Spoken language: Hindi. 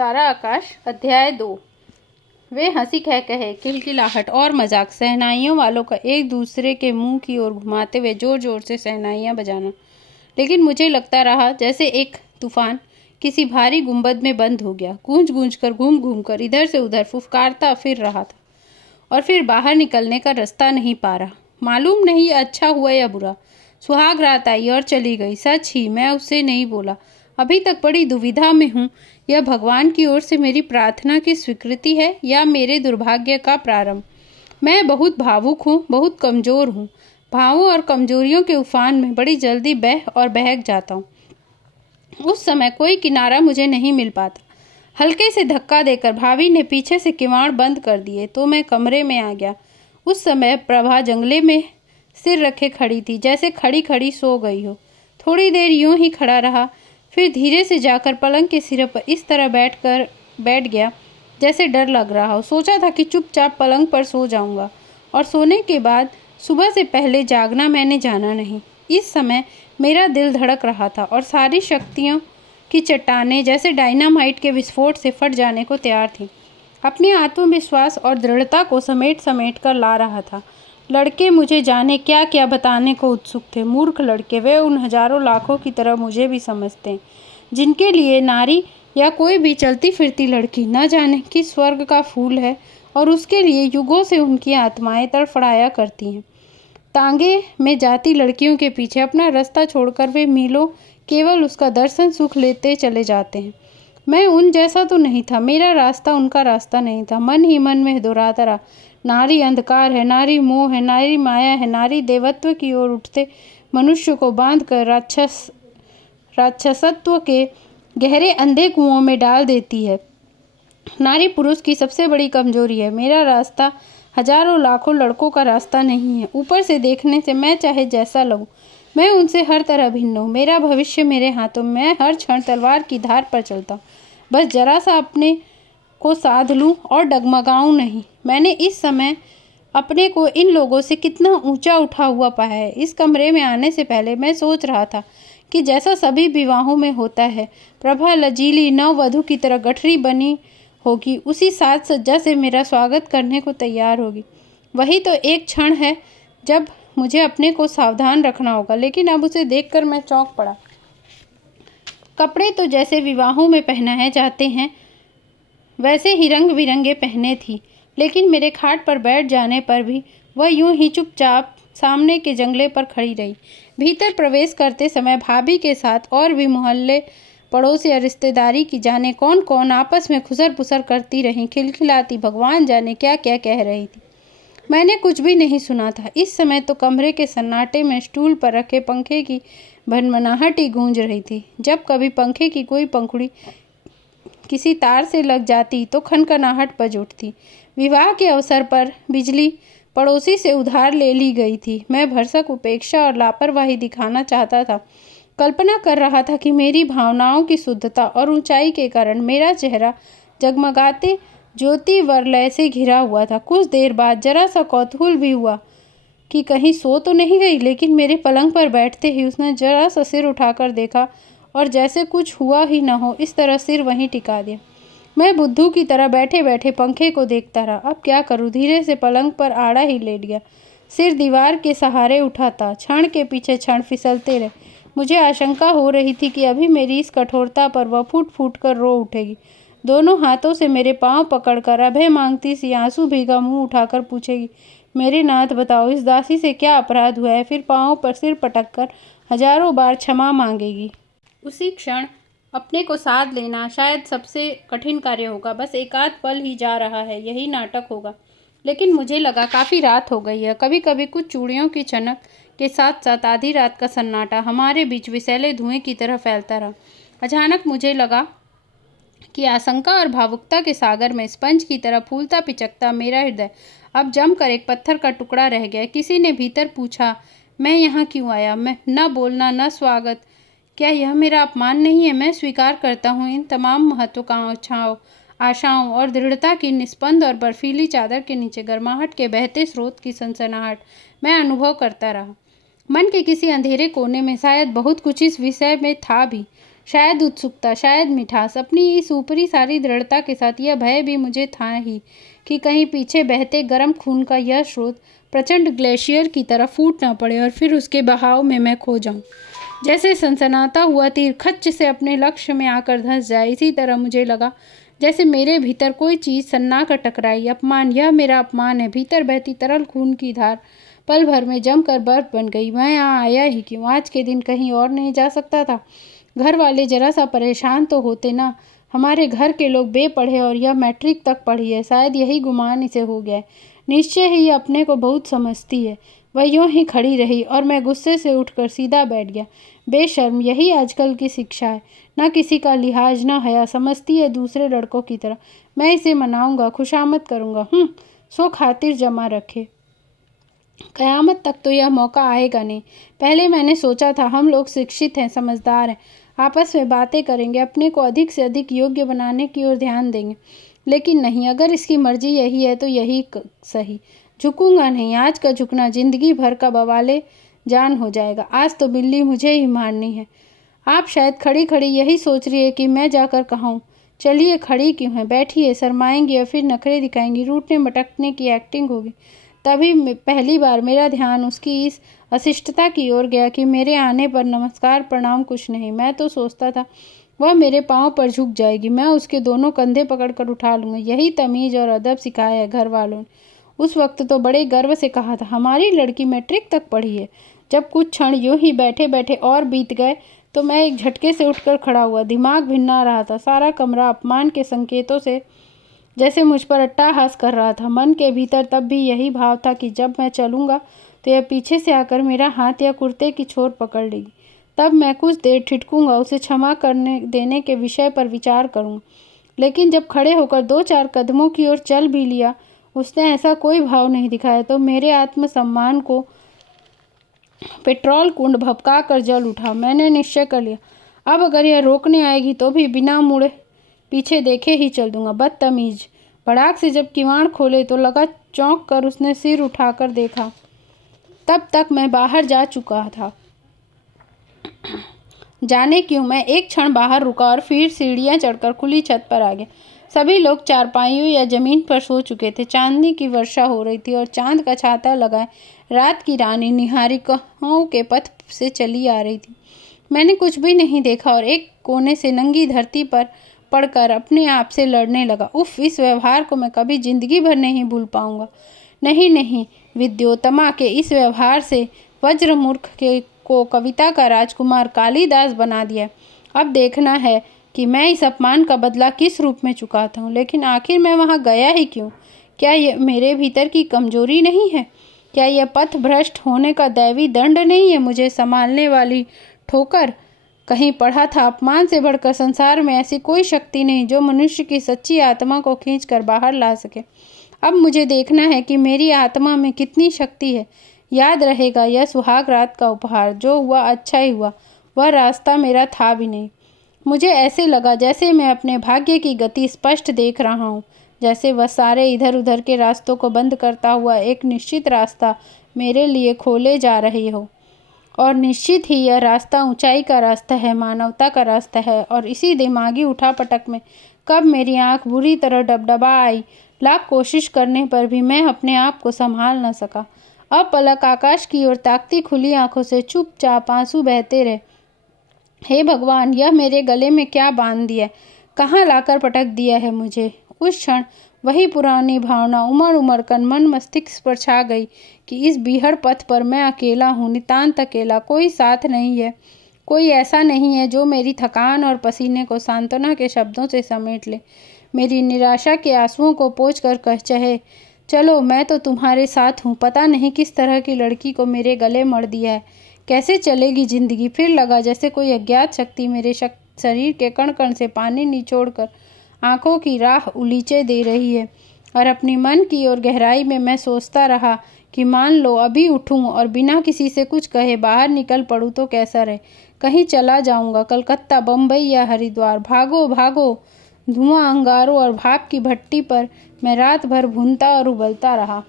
सारा आकाश अध्याय 2। वे हंसी कह कहे, किलकिलाहट और मजाक, शहनाइयों वालों का एक दूसरे के मुंह की ओर घुमाते हुए जोर जोर से शहनाइयां बजाना। लेकिन मुझे लगता रहा जैसे एक तूफान किसी भारी गुंबद में बंद हो गया, गूंज गूंज कर घूम घूम कर इधर से उधर फुफकारता फिर रहा था और फिर बाहर निकलने का रास्ता नहीं पा रहा। मालूम नहीं ये अच्छा हुआ या बुरा। सुहाग रात आई और चली गई। सच ही मैं उससे नहीं बोला। अभी तक बड़ी दुविधा में हूँ। यह भगवान की ओर से मेरी प्रार्थना की स्वीकृति है या मेरे दुर्भाग्य का प्रारंभ। मैं बहुत भावुक हूँ, बहुत कमज़ोर हूँ। भावों और कमजोरियों के उफान में बड़ी जल्दी बह और बहक जाता हूँ। उस समय कोई किनारा मुझे नहीं मिल पाता। हल्के से धक्का देकर भाभी ने पीछे से किवाड़ बंद कर दिए तो मैं कमरे में आ गया। उस समय प्रभा जंगले में सिर रखे खड़ी थी, जैसे खड़ी खड़ी सो गई हो। थोड़ी देर यूं ही खड़ा रहा, फिर धीरे से जाकर पलंग के सिरे पर इस तरह बैठ गया जैसे डर लग रहा हो। सोचा था कि चुपचाप पलंग पर सो जाऊंगा और सोने के बाद सुबह से पहले जागना मैंने जाना नहीं। इस समय मेरा दिल धड़क रहा था और सारी शक्तियों की चट्टानें जैसे डायनामाइट के विस्फोट से फट जाने को तैयार थी। अपने आत्मविश्वास और दृढ़ता को समेट समेट कर ला रहा था। लड़के मुझे जाने क्या क्या बताने को उत्सुक थे। मूर्ख लड़के, वे उन हजारों लाखों की तरह मुझे भी समझते हैं जिनके लिए नारी या कोई भी चलती फिरती लड़की न जाने कि स्वर्ग का फूल है और उसके लिए युगों से उनकी आत्माएं तड़फड़ाया करती हैं। तांगे में जाती लड़कियों के पीछे अपना रास्ता छोड़कर वे मीलों केवल उसका दर्शन सुख लेते चले जाते हैं। मैं उन जैसा तो नहीं था। मेरा रास्ता उनका रास्ता नहीं था। मन ही मन में दोहराता रहा, नारी अंधकार है, नारी मोह है, नारी माया है, नारी देवत्व की ओर उठते मनुष्य को बांध कर राक्षसत्व के गहरे अंधे कुओं में डाल देती है। नारी पुरुष की सबसे बड़ी कमजोरी है। मेरा रास्ता हजारों लाखों लड़कों का रास्ता नहीं है। ऊपर से देखने से मैं चाहे जैसा लगूं, मैं उनसे हर तरह भिन्न हूँ। मेरा भविष्य मेरे हाथों में। मैं हर क्षण तलवार की धार पर चलता हूँ। बस जरा सा अपने को साध लूँ और डगमगाऊँ नहीं। मैंने इस समय अपने को इन लोगों से कितना ऊंचा उठा हुआ पाया है। इस कमरे में आने से पहले मैं सोच रहा था कि जैसा सभी विवाहों में होता है, प्रभा लजीली नववधू की तरह गठरी बनी होगी, उसी साज सज्जा से मेरा स्वागत करने को तैयार होगी। वही तो एक क्षण है जब मुझे अपने को सावधान रखना होगा। लेकिन अब उसे देखकर मैं चौंक पड़ा। कपड़े तो जैसे विवाहों में पहनाए जाते हैं वैसे ही रंग बिरंगे पहने थी, लेकिन मेरे खाट पर बैठ जाने पर भी वह यूं ही चुपचाप सामने के जंगले पर खड़ी रही। भीतर प्रवेश करते समय भाभी के साथ और भी मोहल्ले पड़ोस या रिश्तेदारी की जाने कौन कौन आपस में खुसर पुसर करती रहीं, खिलखिलाती भगवान जाने क्या क्या कह रही थी। मैंने कुछ भी नहीं सुना था। इस समय तो कमरे के सन्नाटे में स्टूल पर रखे पंखे की भनभनाहट ही गूंज रही थी। जब कभी पंखे की कोई पंखुड़ी किसी तार से लग जाती तो खनखनाहट बज उठती। विवाह के अवसर पर बिजली पड़ोसी से उधार ले ली गई थी। मैं भरसक उपेक्षा और लापरवाही दिखाना चाहता था। कल्पना कर रहा था कि मेरी भावनाओं की शुद्धता और ऊंचाई के कारण मेरा चेहरा जगमगाते ज्योति वरलय से घिरा हुआ था। कुछ देर बाद जरा सा कौतूहल भी हुआ कि कहीं सो तो नहीं गई, लेकिन मेरे पलंग पर बैठते ही उसने जरा सा सिर उठाकर देखा और जैसे कुछ हुआ ही न हो इस तरह सिर वहीं टिका दिया। मैं बुद्धू की तरह बैठे बैठे पंखे को देखता रहा। अब क्या करूं? धीरे से पलंग पर आड़ा ही लेट गया। सिर दीवार के सहारे उठाता, क्षण के पीछे क्षण फिसलते रहे। मुझे आशंका हो रही थी कि अभी मेरी इस कठोरता पर वह फूट फूट कर रो उठेगी। दोनों हाथों से मेरे पांव पकड़कर अभय मांगती सी आंसू भीगा मुंह उठाकर पूछेगी, मेरे नाथ बताओ इस दासी से क्या अपराध हुआ है? फिर पांव पर सिर पटक कर हजारों बार क्षमा मांगेगी। उसी क्षण अपने को साध लेना शायद सबसे कठिन कार्य होगा। बस एकाध पल ही जा रहा है, यही नाटक होगा। लेकिन मुझे लगा काफ़ी रात हो गई है। कभी कभी कुछ चूड़ियों की चनक के साथ साथ आधी रात का सन्नाटा हमारे बीच विषैले धुएं की तरह फैलता रहा। अचानक मुझे लगा कि आशंका और भावुकता के सागर में स्पंज की तरह फूलता पिचकता मेरा हृदय अब जमकर एक पत्थर का टुकड़ा रह गया। किसी ने भीतर पूछा, मैं यहाँ क्यों आया? मैं न बोलना न स्वागत, क्या यह मेरा अपमान नहीं है? मैं स्वीकार करता हूँ इन तमाम महत्वाकांक्षाओं, आशाओं और दृढ़ता की निस्पंद और बर्फीली चादर के नीचे गर्माहट के बहते स्रोत की सनसनाहट मैं अनुभव करता रहा। मन के किसी अंधेरे कोने में शायद बहुत कुछ इस विषय में था भी। शायद उत्सुकता, शायद मिठास। अपनी इस ऊपरी सारी दृढ़ता के साथ यह भय भी मुझे था ही कि कहीं पीछे बहते गर्म खून का यह स्रोत प्रचंड ग्लेशियर की तरह फूट ना पड़े और फिर उसके बहाव में मैं खो जाऊं। जैसे सनसनाता हुआ तीर खच्च से अपने लक्ष्य में आकर धंस जाए, इसी तरह मुझे लगा जैसे मेरे भीतर कोई चीज़ सन्ना कर टकराई। अपमान, यह मेरा अपमान है। भीतर बहती तरल खून की धार पल भर में जमकर बर्फ बन गई। मैं यहाँ आया ही क्यों? आज के दिन कहीं और नहीं जा सकता था? घर वाले जरा सा परेशान तो होते ना। हमारे घर के लोग बेपढ़े और यह मैट्रिक तक पढ़ी है। शायद यही गुमान इसे हो गया है। निश्चय ही अपने को बहुत समझती है। वह यूं ही खड़ी रही और मैं गुस्से से उठकर सीधा बैठ गया। बेशर्म, यही आजकल की शिक्षा है। ना किसी का लिहाज, ना हया। समझती है दूसरे लड़कों की तरह। मैं इसे मनाऊंगा, खुशामद करूंगा। सो खातिर जमा रखे। कयामत तक तो यह मौका आएगा नहीं। पहले मैंने सोचा था हम लोग शिक्षित हैं, समझदार हैं, आपस में बातें करेंगे, अपने को अधिक से अधिक योग्य बनाने की ओर ध्यान देंगे। लेकिन नहीं, अगर इसकी मर्जी यही है तो यही सही। झुकूंगा नहीं। आज का झुकना जिंदगी भर का बवाले जान हो जाएगा। आज तो बिल्ली मुझे ही मारनी है। आप शायद खड़ी खड़ी यही सोच रही है कि मैं जाकर कहूँ। चलिए, खड़ी क्यों है? बैठिए। शर्माएंगी और फिर नखरे दिखाएंगी, रूठने मटकने की एक्टिंग होगी। तभी पहली बार मेरा ध्यान उसकी इस अशिष्टता की ओर गया कि मेरे आने पर नमस्कार प्रणाम कुछ नहीं। मैं तो सोचता था वह मेरे पाँव पर झुक जाएगी, मैं उसके दोनों कंधे पकड़कर उठा लूँगा। यही तमीज़ और अदब सिखाया है घर वालों ने। उस वक्त तो बड़े गर्व से कहा था हमारी लड़की मैट्रिक तक पढ़ी है। जब कुछ क्षण यूं ही बैठे बैठे और बीत गए तो मैं एक झटके से उठकर खड़ा हुआ। दिमाग भिन्ना रहा था। सारा कमरा अपमान के संकेतों से जैसे मुझ पर अट्टहास कर रहा था। मन के भीतर तब भी यही भाव था कि जब मैं चलूँगा तो यह पीछे से आकर मेरा हाथ या कुर्ते की छोर पकड़ लेगी। तब मैं कुछ देर ठिठकूंगा, उसे क्षमा करने देने के विषय पर विचार करूँगा। लेकिन जब खड़े होकर 2-4 कदमों की ओर चल भी लिया, उसने ऐसा कोई भाव नहीं दिखाया तो मेरे आत्मसम्मान को पेट्रोल कुंड भभका कर जल उठा। मैंने निश्चय कर लिया, अब अगर यह रोकने आएगी तो भी बिना मुड़े पीछे देखे ही चल दूंगा। बदतमीज। भड़ाक से जब किवाड़ खोले तो लगा चौंक कर उसने सिर उठाकर देखा। तब तक मैं बाहर जा चुका था। जाने क्यों मैं एक क्षण बाहर रुका और फिर सीढ़ियां चढ़कर खुली छत पर आ गया। सभी लोग चारपाइयों या जमीन पर सो चुके थे। चांदनी की वर्षा हो रही थी और चांद का छाता लगाए रात की रानी निहारिकाओं के पथ से चली आ रही थी। मैंने कुछ भी नहीं देखा और एक कोने से नंगी धरती पर पड़कर अपने आप से लड़ने लगा। उफ, इस व्यवहार को मैं कभी जिंदगी भर नहीं भूल पाऊंगा। नहीं, विद्योत्तमा के इस व्यवहार से वज्रमूर्ख के को कविता का राजकुमार कालिदास बना दिया। अब देखना है कि मैं इस अपमान का बदला किस रूप में चुकाता हूँ। लेकिन आखिर मैं वहाँ गया ही क्यों? क्या यह मेरे भीतर की कमजोरी नहीं है? क्या यह पथ भ्रष्ट होने का दैवी दंड नहीं है? मुझे संभालने वाली ठोकर। कहीं पढ़ा था अपमान से बढ़कर संसार में ऐसी कोई शक्ति नहीं जो मनुष्य की सच्ची आत्मा को खींचकर बाहर ला सके। अब मुझे देखना है कि मेरी आत्मा में कितनी शक्ति है। याद रहेगा यह सुहाग रात का उपहार। जो हुआ अच्छा ही हुआ, वह रास्ता मेरा था भी नहीं। मुझे ऐसे लगा जैसे मैं अपने भाग्य की गति स्पष्ट देख रहा हूँ, जैसे वह सारे इधर उधर के रास्तों को बंद करता हुआ एक निश्चित रास्ता मेरे लिए खोले जा रही हो। और निश्चित ही यह रास्ता ऊंचाई का रास्ता है, मानवता का रास्ता है। और इसी दिमागी उठापटक में कब मेरी आंख बुरी तरह डबडबा आई। लाख कोशिश करने पर भी मैं अपने आप को संभाल न सका। अब पलक आकाश की ओर ताकती खुली आंखों से चुपचाप आंसू बहते रहे। हे भगवान, यह मेरे गले में क्या बांध दिया, कहाँ लाकर पटक दिया है मुझे। उस क्षण वही पुरानी भावना उमड़ उमड़ कर मन मस्तिष्क पर छा गई कि इस बीहड़ पथ पर मैं अकेला हूँ, नितांत अकेला। कोई साथ नहीं है, कोई ऐसा नहीं है जो मेरी थकान और पसीने को सांत्वना के शब्दों से समेट ले, मेरी निराशा के आंसुओं को पोंछ कर कह चाहे चलो मैं तो तुम्हारे साथ हूँ। पता नहीं किस तरह की लड़की को मेरे गले मड़ दिया है। कैसे चलेगी जिंदगी? फिर लगा जैसे कोई अज्ञात शक्ति मेरे शरीर के कण कण से पानी निचोड़कर आंखों की राह उलीचे दे रही है। और अपनी मन की ओर गहराई में मैं सोचता रहा कि मान लो अभी उठूं और बिना किसी से कुछ कहे बाहर निकल पड़ूं तो कैसा रहे। कहीं चला जाऊंगा, कलकत्ता, बम्बई या हरिद्वार। भागो भागो, धुआं, अंगारों और भाप की भट्टी पर मैं रात भर भूनता और उबलता रहा।